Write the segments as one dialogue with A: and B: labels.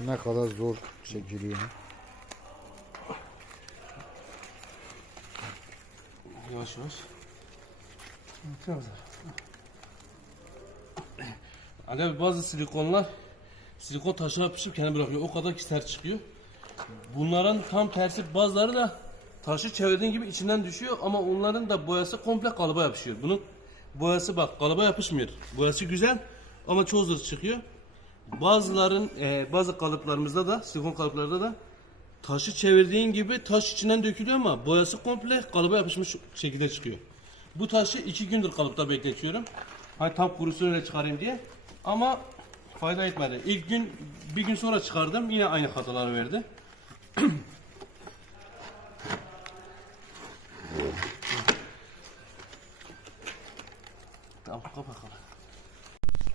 A: Ne kadar zor çekiliyor.
B: Yavaş yavaş. Abi bazı silikonlar silikon taşına yapışıp kendi bırakıyor. O kadar ki sert çıkıyor. Bunların tam tersi bazıları da taşı çevirdiğin gibi içinden düşüyor ama onların da boyası komple kalıba yapışıyor. Bunun boyası bak kalıba yapışmıyor. Boyası güzel ama çoğu zırt çıkıyor. Bazıların e, bazı kalıplarımızda da silikon kalıplarda da taşı çevirdiğin gibi taş içinden dökülüyor ama boyası komple kalıba yapışmış şekilde çıkıyor. Bu taşı iki gündür kalıpta bekletiyorum. Hani tam kurusun öyle çıkarayım diye. Ama fayda etmedi. İlk gün bir gün sonra çıkardım yine aynı hataları verdi. tamam.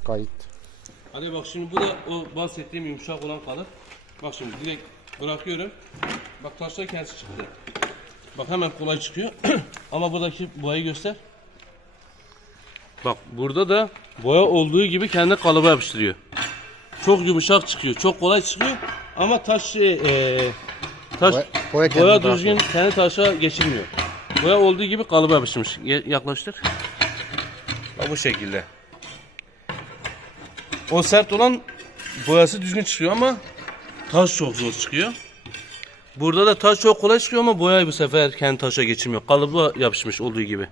A: Kayıt.
B: Hadi bak şimdi bu da o bahsettiğim yumuşak olan kalıp. Bak şimdi direkt bırakıyorum. Bak taşlar kendisi çıktı. Bak hemen kolay çıkıyor. Ama buradaki boyayı göster. Bak burada da boya olduğu gibi kendi kalıba yapıştırıyor. Çok yumuşak çıkıyor. Çok kolay çıkıyor. Ama taş şey, eee, taş
A: Boya- boya
B: boya
A: bırakıyor.
B: düzgün kendi taşa geçirmiyor. Boya olduğu gibi kalıba yapışmış. Yaklaştır. Bak bu şekilde. O sert olan boyası düzgün çıkıyor ama taş çok zor çıkıyor. Burada da taş çok kolay çıkıyor ama boyayı bu sefer kendi taşa geçirmiyor. Kalıba yapışmış olduğu gibi.